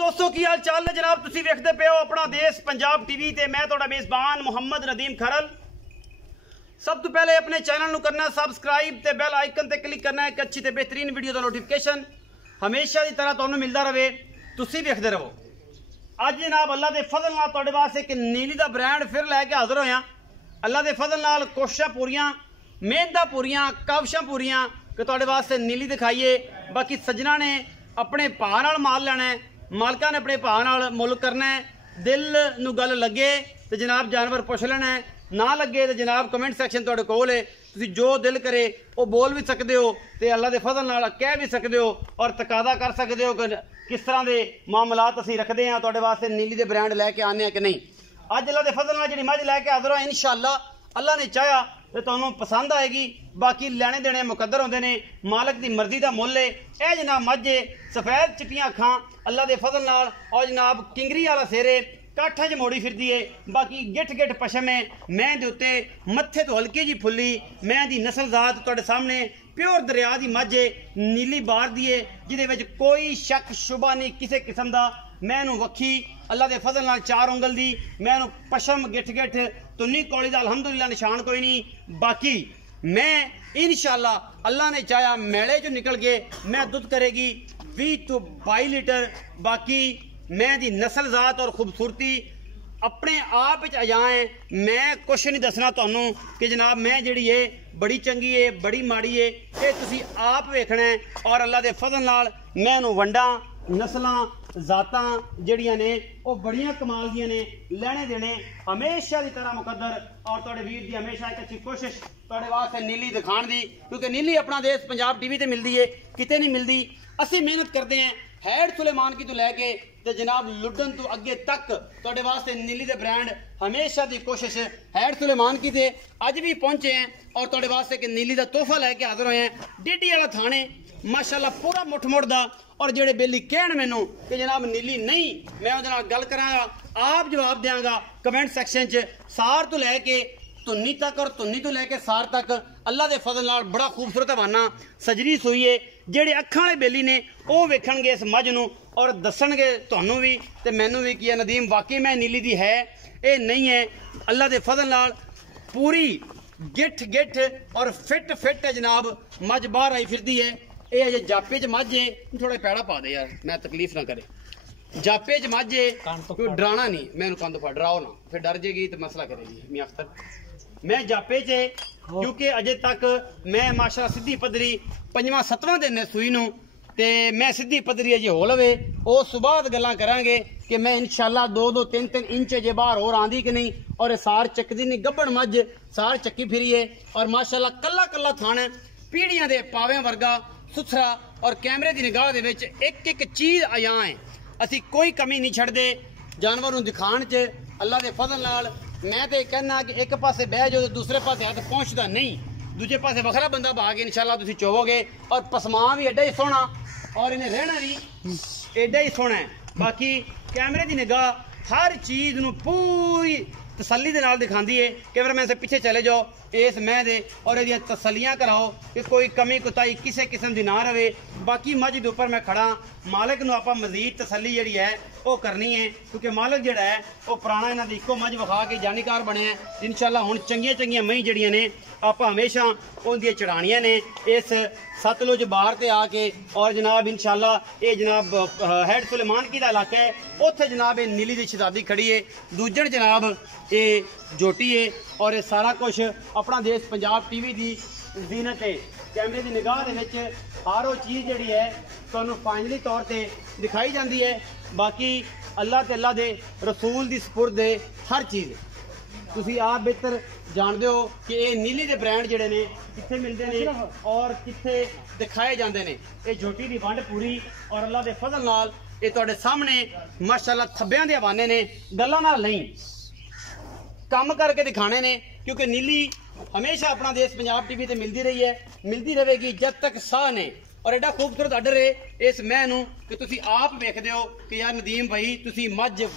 दोस्तों की हाल चाल ने जनाब तुसी वेखदे पे हो अपना देश पंजाब टीवी ते मैं तुहाडा मेज़बान मुहम्मद नदीम खरल। सब तो पहले अपने चैनल ਨੂੰ करना सबसक्राइब ते बैल आइकन ते क्लिक करना है एक अच्छी ते बेहतरीन वीडियो का नोटिफिकेशन हमेशा की तरह तुहानू मिलता रहे तुसी वेखदे रहो। अज जनाब अल्लाह के फजल नाल तुहाडे वास्ते एक नीली का ब्रांड फिर लैके हाजिर होया। अल्लाह के फजल नाल कोशिशां पूरियां मेहनतां पूरियां काविशां पूरियां कि तुहाडे वास्ते नीली दिखाइए। बाकी सज्जना ने अपने भाव नाल माल लेना है, मालका ने अपने भाव नाल मुल करना है। दिल नूं गल लगे तो जनाब जानवर पुछ लेना है, ना लगे तो जनाब कमेंट सैक्शन तुहाडे कोल है, तुसीं जो दिल करे वो बोल भी सकते हो तो अल्लाह के फजल नाल कह भी सकते हो और तकादा कर सकते हो कि किस तरह के मामलात असीं रखते हैं तुहाडे वास्ते नीली दे ब्रांड लैके आने हैं कि नहीं। अज अल्लाह के फजल नाल जिहड़ी मझ लैके हाज़र होए इंशाअल्लाह अल्लाह ने चाहा तो तुहानूं पसंद आएगी। बाकी लैने देने मुकद्दर होंदे ने, मालक की मर्जी का मुल है। यह जनाब मझ सफेद चिट्टियां अखां अल्लाह के फजल नाल और जनाब किंगरी वाला सिरे काठा च मोड़ी फिरदी है। बाकी गिठ गिठ पशम है, मैं दे उत्ते मत्थे तो हल्की जी फुल्ली मैं दी नस्ल जात तुहाडे सामने प्योर दरिया की मझ है, नीली बार दी है जिहदे विच कोई शक शुबा नहीं किसी किस्म का। मैं वक्खी अल्लाह के फजल नाल 4 उंगल दी, मैं पशम गिठ गिठ तुन्नी कौली दा अलहमदुलिल्लाह निशान कोई नहीं। बाकी मैं इंशाअल्लाह अल्लाह ने चाहा मेले चो निकल के मैं दुध करेगी 20 तो 22 लीटर। बाकी मैं दी नस्ल जात और खूबसूरती अपने आप अजाए मैं कुछ नहीं दसना तुहानू कि जनाब मैं जिहड़ी है बड़ी चंगी है बड़ी माड़ी है, ये तुसी आप वेखना है। और अल्लाह के फजल नाल मैं वंडा नस्लां जातां जिहड़ियां ने वो बड़ियां कमाल दियां ने, लैने देने हमेशा की तरह मुकद्दर और तुहाडे वीर दी हमेशा एक अच्छी कोशिश तुहाडे वास्ते नीली दिखाण दी, क्योंकि नीली अपना देश पंजाब टीवी ते मिलती है, किते नहीं मिलती। असीं मेहनत करते हैं हैड सुलेमान की तो लैके ते जनाब लुडन तो अगे तक तुहाडे वास्ते नीली दे ब्रांड हमेशा की कोशिश हैड सुलेमान की ते अज भी पहुंचे हैं और तुहाडे वास्ते एक नीली का तोहफा लैके हाजिर होए हैं। डीडी वाला थाने माशाअल्लाह पूरा मुठमुठ दा और जेड़े बेली कहण मैनू कि जनाब नीली नहीं, मैं उहदे नाल गल करांगा, आप जवाब देंगा कमेंट सैक्शन च। सार तो लैके धुन्नी तक और धुन्नी तो लैके सार तक अल्लाह के फजल नाल बड़ा खूबसूरत हवाना सजरी सूई है। जेड़े अखां वाले बेली ने वो वेखणगे इस मझ नूं और दसणगे तुहानूं भी ते मैनूं भी कि नदीम वाकई मैं नीली दी है ये नहीं है। अल्लाह के फजल नाल पूरी गिठ गिठ और फिट फिट है जनाब मझ बाहर आई फिरदी है। ये अजे जापे च मझ है, थोड़ा पैड़ा पा दे यार मैं तकलीफ ना करे। जापे च मझ है, कोई डराना नहीं, मैं कंध फड़ डराओ ना फिर डर जाएगी तो मसला करेगी। मियां अख्तर मैं जापे च क्योंकि अजे तक मैं माशाअल्लाह सीधी पदरी 5वां 7वां दिन है सूई नूं ते मैं सीधी पदरी अजे हो लवे उस बाद गल्लां करांगे कि मैं इंशाअल्लाह 2-2 3-3 इंच अजे बाहर और आंदी कि नहीं। और सार चकदी नहीं गब्बड़ मझ सार चक्की फिरी है और माशाअल्लाह कल्ला कल्ला थान पीढ़ियां दे पावें वर्गा सुथरा और कैमरे की निगाह दे विच एक एक चीज़ आया है। असी कोई कमी नहीं छड्डदे जानवर नूं दिखाण च। अल्लाह के फजल नाल मैं तो कहना कि एक पासे बह जाओ तो दूसरे पासे हथ पहुँचता नहीं, दूजे पासे वखरा बंदा बहा के इंशाअल्लाह तुसीं चोवोगे। और पसमा भी एडा ही सोहना और इन्हें रहना भी एडा ही सोहना है। बाकी कैमरे की निगाह हर चीज़ नूं पूरी तसल्ली दे नाल दिखाती है कि अगर मैं से पीछे चले जाओ इस मैं दे और ये तसलियाँ कराओ कि कोई कमी कुताई किसी किस्म की ना रहे। बाकी मझ के उपर मैं खड़ा मालिक नूं आपां मजीद तसल्ली जिहड़ी है वो करनी है, क्योंकि मालिक जिहड़ा है वो पुराना इन्हां दी इक्को मझ विखा के जानीकार बने हैं। इंशाअल्लाह हुण चंगियां चंगियां मई जिहड़ियां ने आपां हमेशा उहदियां चढ़ाणियां ने इस सतलुज बार ते आके। और जनाब इंशाअल्लाह ये जनाब हैड सुलेमान की दा इलाका है, उत्थे जनाब ये नीली दी शहजादी खड़ी है, दूजण जनाब ये जोटी है और ये सारा कुछ अपना देश पंजाब टीवी की जीनत है। कैमरे की निगाह दे विच हर वो चीज़ जिहड़ी है तुहानूं फाइनली तौर पर दिखाई जाती है। बाकी अल्लाह ते अल्लाह दे रसूल दी सपुर्द है हर चीज़ तुसीं आप बेहतर जानते हो कि ये नीली के ब्रांड जिहड़े ने कित्थे मिलते हैं और कित्थे दिखाए जाते हैं। ये झोटी की वंड पूरी और अल्लाह के फजल नाल ये तुहाडे सामने माशाअल्लाह थब्बियां दे हवाने ने, गल्लां नाल नहीं काम करके दिखाने ने, क्योंकि नीली हमेशा अपना देश पंजाब टीवी ते मिलती रही है, मिलती रहेगी जब तक साह ने। और एडा खूबसूरत अडर है इस मैं नूं कि तुसीं आप वेखदे हो कि यार नदीम भाई तुसीं मझ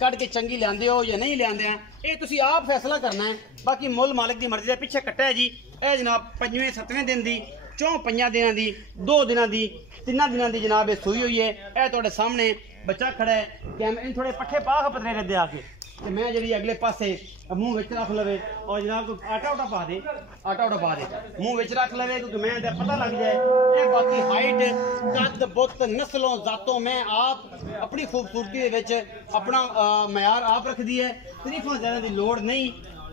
कट के चंगी लियादे हो या नहीं लियादे हैं, ये तुसीं आप फैसला करना है। बाकी मुल मालिक की मर्जी का पिछे कट्टा है जी। यह जनाब 5वें 7वें दिन की 4-5 दिनों की 2 दिनों की 3 दिनों की जनाब ये सूई हुई है। यह तुहाडे सामने बच्चा खड़ा है कैमरे इन थोड़े पट्ठे पा पतले रद्दे आके तो मैं जी अगले पासे मुंह विच रख लवे और जनाब कोई आटा उटा पा दे मुंह विच रख लवे क्योंकि मैं पता लग जाए ये बाकी हाइट कद बुत नस्लों जातों मैं आप अपनी खूबसूरती दे विच अपना मयार आप रख दी है तरीफां देने की लोड़ नहीं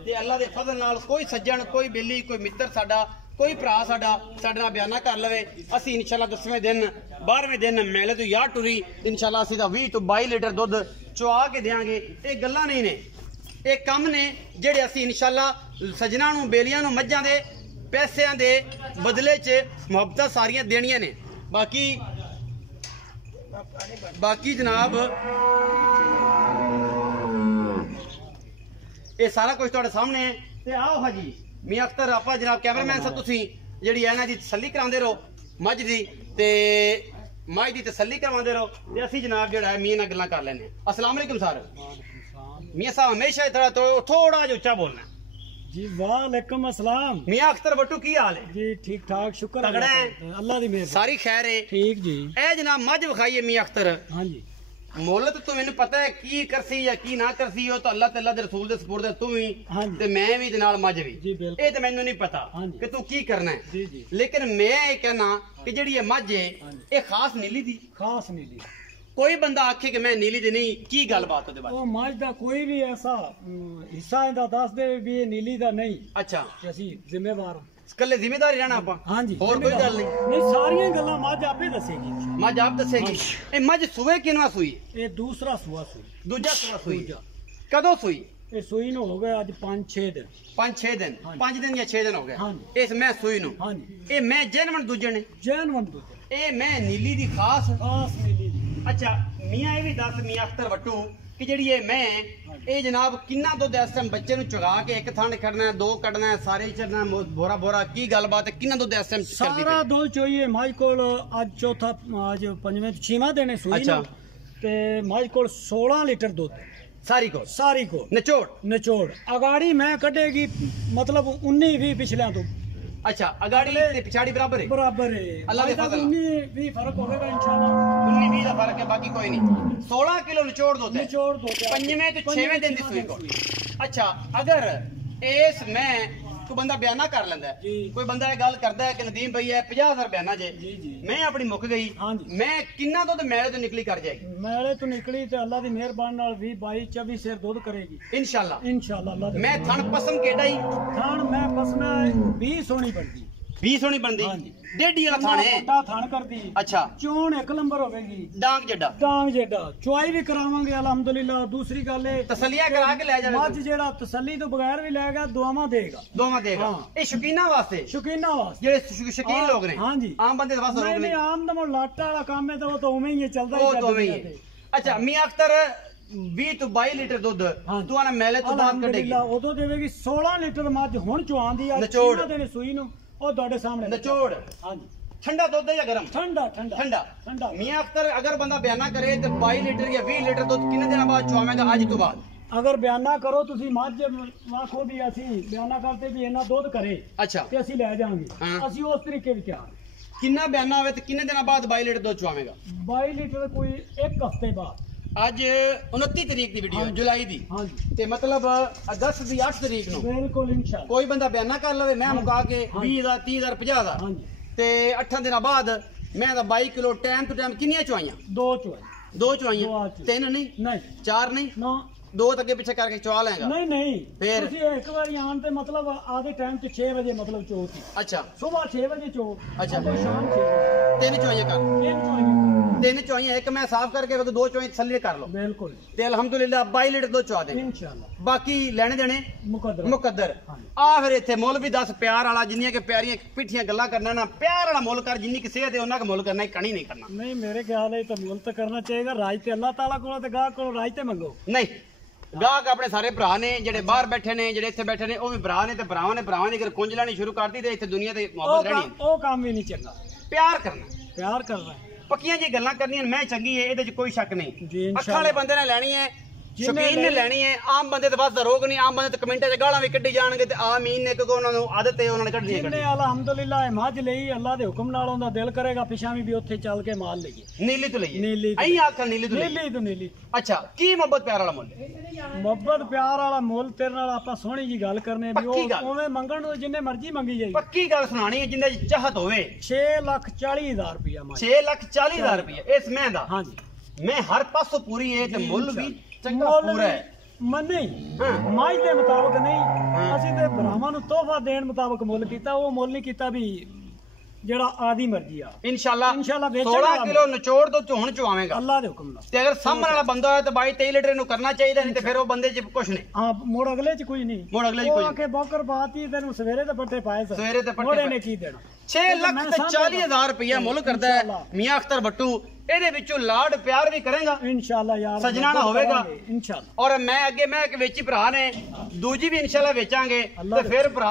ते अल्लाह दे फजल नाल कोई सज्जन कोई बेली कोई मित्र साडा कोई भरा साडा साडे नाल बयाना कर लवे असी इंशाल्लाह 10वें दिन 12वें दिन मेले तो यार टुरी इंशाल्लाह असी दा 20 तो 22 लीटर दुध चुआ के देंगे ये गल्लां नहीं ने ये कम ने जेड़े असी इंशाल्लाह सज्जनां नूं बेलियां नूं मज्जां दे पैसिਆਂ दे बदले च मुहब्बतां सारियां देनियां ने बाकी जनाब ये सारा कुछ तुहाडे सामने है ते आओ हाजी मियां अख्तर आपा जनाब कैमरामैन साहब तुसीं जेहड़ी है ना जी तसल्ली करांदे रहो मझ दी ते मझ दी तसल्ली करवांदे रहो ते असीं जनाब जेहड़ा है मियां नाल गल्लां कर लैने अस्सलाम वालेकुम सर मियां साहब हमेशा थोड़ा जो उच्चा बोलना जी वालेकुम अस्सलाम मियां अख्तर बट्टू की हाल है जी ठीक ठाक शुक्र तगड़ा है अल्लाह दी मेहर सारी खैर है ठीक जी ए जनाब मझ विखाइए मियां अख्तर हां जी मुल तो मैंने पता है की करसी या की ना करसी हो तो अल्लाह ते अल्लाह दे रसूल दे सपुर्द तू भी ते मैं भी ते नाल मज भी ये तो मैनू नहीं पता कि तू की करना है जी जी लेकिन मैं ये कहना कि जेड़ी ये मज है ये खास नीली दी खास नीली कोई बंदा आखे कि मैं नीली दी नहीं की गलबात ओदे बारे ओ मज दा कोई भी ऐसा हिस्सा इंदा दस दे भी ये नीली दा नहीं अच्छा कि ਅਸੀਂ ਜ਼ਿੰਮੇਵਾਰ कल्ले जिम्मेदारी रहना आपा हां जी और कोई गल नहीं सारियां गल्लां मज आपे दसेगी मज आप दसेगी ए मज सुवे किनवा सुई ये दूसरा सुआ सुई दूजा सुआ सुई कदों सुई ये सुई नु हो गया आज 5-6 दिन 5-6 दिन 5 दिन या 6 दिन हो गए इस मैं सुई नु हां जी ए मैं जैनवन दूजे ने जैनवन दूजे ए मैं नीली दी खास नीली अच्छा मियां ये भी दस मियां अख्तर बट्टू कि जेड़ी ये मैं ये जनाब किन्ना दुध इस टाइम बच्चे नु चुगा के एक थान करना है दो कटना है सारे चढ़ना है बोरा बोरा की गलबात है किन्ना दुध इस टाइम सारा दुध चाहिए माज कोल आज चौथा आज पंजवें छेवां दिन सुई अच्छा ते माज कोल 16 लीटर दुध सारी को निचोड़ अगाड़ी मैं कटेगी मतलब 19-20 पिछले तो अच्छा अगाड़ी ते पिछाड़ी बराबर है अल्लाह दे फजल 19-20 फर्क होगा इंशाल्लाह 19-20 का फर्क है बाकी कोई नहीं 16 किलो निचोड़ दो पंजवें तो 6वें दिन दी सुई को अच्छा अगर इस मैं कोई बंदा बयाना कर लेंदा है कोई बंदा ये गल करदा है कि नदीम भाई है 50,000 बयाना जे मैं अपनी मुक गई मैं किन्ना दुध मेले तो निकली कर जाएगी मेले तो निकली ते अल्लाह दी मेहरबानी नाल 20-22-24 सेर दुध करेगी इंशाल्लाह अल्लाह मैं थन पसम केड़ा ही थान मैं पसना 20 सोनी बनदी 20 सोनी बनदी डेढ़ी वाला थान है मोटा थान कर दी अच्छा चोण एक नंबर होवेगी डांग जेडा चुआई भी करावांगे अल्हम्दुलिल्लाह दूसरी गल है तसल्लियां करा के ले जावे मज जेड़ा तसल्ली तो बगैर भी लेगा दुआवां देगा ए शौकीना वास्ते जेड़े शौकीन लोग ने हां जी आम बंदे वास्ते लोग नहीं आम दम लाटा वाला काम है तो वो तो उमे ही चलदा ही अच्छा मियां अख्तर 20 तो 22 लीटर दुध तू आना मेले तो बाद कटेगी उदो देवेगी 16 लीटर मज हुन चुआन दी आज 6 दिन सुई नु ओ ਤੁਹਾਡੇ सामने निचोड़ हां जी ठंडा दुध है या गरम ठंडा मियां अख्तर अगर बंदा बयाना करे तो 22 लीटर या 20 लीटर दुध कितने दिन बाद चुआवेगा आज तो बाद अगर बयाना करो तुसी मझ आखो भी ਅਸੀਂ बयाना करते भी इना दुध करे अच्छा ਤੇ ਅਸੀਂ ਲੈ ਜਾਾਂਗੇ ਅਸੀਂ ਉਸ ਤਰੀਕੇ ਵਿੱਚ ਆ कितना बयाना होवे तो कितने दिन बाद 22 लीटर दुध चुआवेगा 22 लीटर कोई एक हफ्ते बाद आज 29 तारीख की वीडियो जुलाई दी ते मतलब अगस्त दी 8 तारीख नु बिल्कुल इंशाल्लाह कोई बंदा बयाना कर लवे मैं मुका के 20,000 30,000 50,000 ते 8 दिन बाद मैं 22 किलो टाइम टू टाइम कितनी चुआइयां दो चुआइयां तीन नहीं चार नहीं ना दो अगे पीछे करके चुआ लेगा नहीं फिर एक बार आन ते मतलब आधे टाइम ते 6 बजे मतलब चो थी अच्छा सुबह 6 बजे चो अच्छा शाम 6 तीन चुआइयां कर तीन चुआइयां एक मैं साफ करके दो चुआइयां तसल्ली कर लो बिल्कुल ते अल्हम्दुलिल्लाह 22 लीटर दो चुआ दे इंशाल्लाह बाकी लेने देने मुकद्दर आ फिर इत्थे मुल भी 10 प्यार वाला जिन्नियां के प्यारियां पिठियां गल्लां करना ना प्यार वाला मुल कर जिन्नी की सेहत है उन्ना का मुल करना कणी नहीं करना नहीं मेरे ख्याल है तो मुल तो करना चाहिए राज ते अल्लाह ताला कोल ते गाह कोल राज ते मंगो नहीं गाहक अपने सारे भरा ने जेडे बाहर बैठे ने जेडे इत्थे बैठे ने ओ भी भरा ने ते भरावां ने भरावां दी अगर कुंज लानी शुरू करती ते इत्थे दुनिया ते मोहब्बत रहनी ओ काम भी नहीं चंगा प्यार करना है पक्कियां जी गल्लां करनियां मैं चंगी है इहदे च कोई शक नहीं अखां वाले बंदे ने लेनी है शौकीन ने लेनी है। आम बंदे तो बस रोग नहीं, आम बंदे तो कमेंटे च गालां भी कड्डी जाणगे ते आमीन ने, क्योंकि उन्हां नूं आदत है, उन्हां ने कड्ढनी जिन्ने अल्हम्दुलिल्लाह मज ਲਈ अल्लाह दे हुक्म नाल उनदा दिल करेगा पिछां भी ਉੱਥੇ ਚੱਲ ਕੇ ਮਾਲ ਲਈਏ। नीली तो लईए, नीली अहीं आखा नीली तो नीली तो नीली। अच्छा की मोहब्बत प्यार वाला मुल? ਮੁਹੱਬਤ ਪਿਆਰ ਵਾਲਾ ਮੁੱਲ ਤੇਰੇ ਨਾਲ ਆਪਾਂ ਸੋਹਣੀ ਜੀ ਗੱਲ ਕਰਨੇ ਵੀ ਪੱਕੀ ਗੱਲ। ਉਹ ਉਵੇਂ ਮੰਗਣ ਨੂੰ ਜਿੰਨੇ ਮਰਜ਼ੀ ਮੰਗੀ ਜਾਈ। पक्की गल सुनानी है जिंदे च चाहत होवे। 6,40,000 ਰੁਪਇਆ ਮਾਂ। 6,40,000 रुपया इस मैं दा। ਹਾਂਜੀ मैं हर पासों पूरी है ते मुल भी चंगा ਮੁੱਲ पूरा है। ਮੰਨੇ ਹਾਂ। ਮਾਝ ਦੇ ਮੁਤਾਬਕ ਨਹੀਂ, ਹਾਂ। ਅਸੀਂ ਤੇ ਭਰਾਵਾਂ ਨੂੰ ਤੋਹਫਾ ਦੇਣ ਮੁਤਾਬਕ ਮੁੱਲ ਕੀਤਾ। ਉਹ ਮੁੱਲ ਨਹੀਂ ਕੀਤਾ ਵੀ ਜਿਹੜਾ ਆਦੀ ਮਰਜ਼ੀ ਆ। इंशाल्लाह इंशाल्लाह बेचना 16 हम। किलो निचोड़ तो चुहण चुआवेगा। ਅੱਲਾਹ ਦੇ ਹੁਕਮ ਨਾਲ। ਤੇ ਅਗਰ ਸਾਹਮਣੇ ਵਾਲਾ ਬੰਦਾ ਹੋਇਆ ਤਾਂ 22-23 ਲੀਟਰ ਨੂੰ ਕਰਨਾ ਚਾਹੀਦਾ, ਨਹੀਂ ਤੇ ਫਿਰ ਉਹ ਬੰਦੇ 'ਚ ਕੁਛ ਨਹੀਂ। ਹਾਂ ਮੋੜ ਅਗਲੇ ਚ ਕੋਈ ਨਹੀਂ। ਮੋੜ ਅਗਲੇ 'ਚ ਉਹ ਕੋਈ ਆਕੇ ਬੋਕਰ ਬਾਤੀ ਤੈਨੂੰ ਸਵੇਰੇ ਤੇ ਪੱਟੇ ਪਾਏ ਸਨ। ਸਵੇਰੇ ਤੇ ਪੱਟੇ ਮੋੜੇ ਪਾਏ। ਨੇ ਕੀ ਦੇਣਾ। 6,40,000 रुपया मुल करदा है मियां अख्तर भट्टू। ਇਹਦੇ ਵਿੱਚੋਂ ਲਾਡ ਪਿਆਰ ਵੀ ਕਰੇਗਾ इंशाल्लाह यार सजना ना होवेगा। इंशाल्लाह। ਔਰ ਮੈਂ ਅੱਗੇ ਮੈਂ ਇੱਕ ਵੇਚੀ ਭਰਾ ਨੇ, ਦੂਜੀ ਵੀ ਇਨਸ਼ਾਅੱਲਾ ਵੇਚਾਂਗੇ ਅੱਲਾਹ ਤੇ ਫਿਰ ਭਰਾ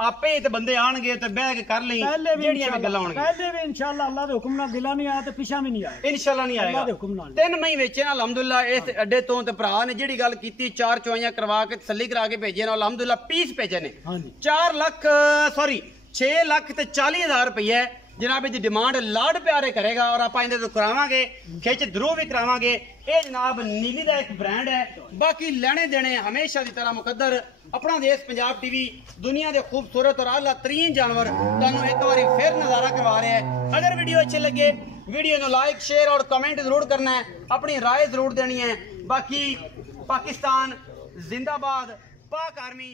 ਆਪੇ ਹੀ ਤੇ ਬੰਦੇ ਆਣਗੇ ਤੇ ਬਹਿ ਕੇ ਕਰ ਲਈ ਪਹਿਲੇ ਵੀ ਜਿਹੜੀਆਂ ਵੀ ਗੱਲਾਂ ਹੋਣਗੀਆਂ। ਪਹਿਲੇ ਵੀ ਇੰਸ਼ਾਅੱਲਾਹ ਅੱਲਾਹ ਦੇ ਹੁਕਮ ਨਾਲ ਦਿਲਾਂ ਨਹੀਂ ਆਇਆ ਤੇ ਪਿਛਾ ਵੀ ਨਹੀਂ ਆਇਆ। ਇਨਸ਼ਾਅੱਲਾ ਨਹੀਂ ਅੱਲਾਹ ਦੇ ਆਏਗਾ। ਹੁਕਮ ਨਾਲ। 3 ਮਹੀਨੇ ਵੇਚੇ ਨਾ ਅਲਹਮਦੁਲਿਲਾ ਇਸ ਅੱਡੇ ਤੋਂ, ਤੇ ਭਰਾ ਨੇ ਜਿਹੜੀ ਗੱਲ ਕੀਤੀ 4 ਚੁਆਈਆਂ ਕਰਵਾ ਕੇ ਤਸੱਲੀ ਕਰਾ ਕੇ ਭੇਜੇ ਨੇ ਅਲਹਮਦੁਲਿਲਾ ਪੀਸ ਭੇਜੇ ਨੇ। ਹਾਂਜੀ 6,40,000 ਰੁਪਏ जनाब की डिमांड लाड प्यारे करेगा और आप इहदे तो करावांगे, खिच धरू भी करावांगे। ये जनाब नीली का एक ब्रांड है। बाकी लेने देने हमेशा की तरह मुकद्दर। अपना देश पंजाब टीवी दुनिया के खूबसूरत और आला तरीन जानवर तुहानू एक बार फिर नज़ारा करवा रहा है। अगर वीडियो अच्छे लगे वीडियो को लाइक शेयर और कमेंट जरूर करना है, अपनी राय जरूर देनी है। बाकी पाकिस्तान जिंदाबाद, पाक आर्मी।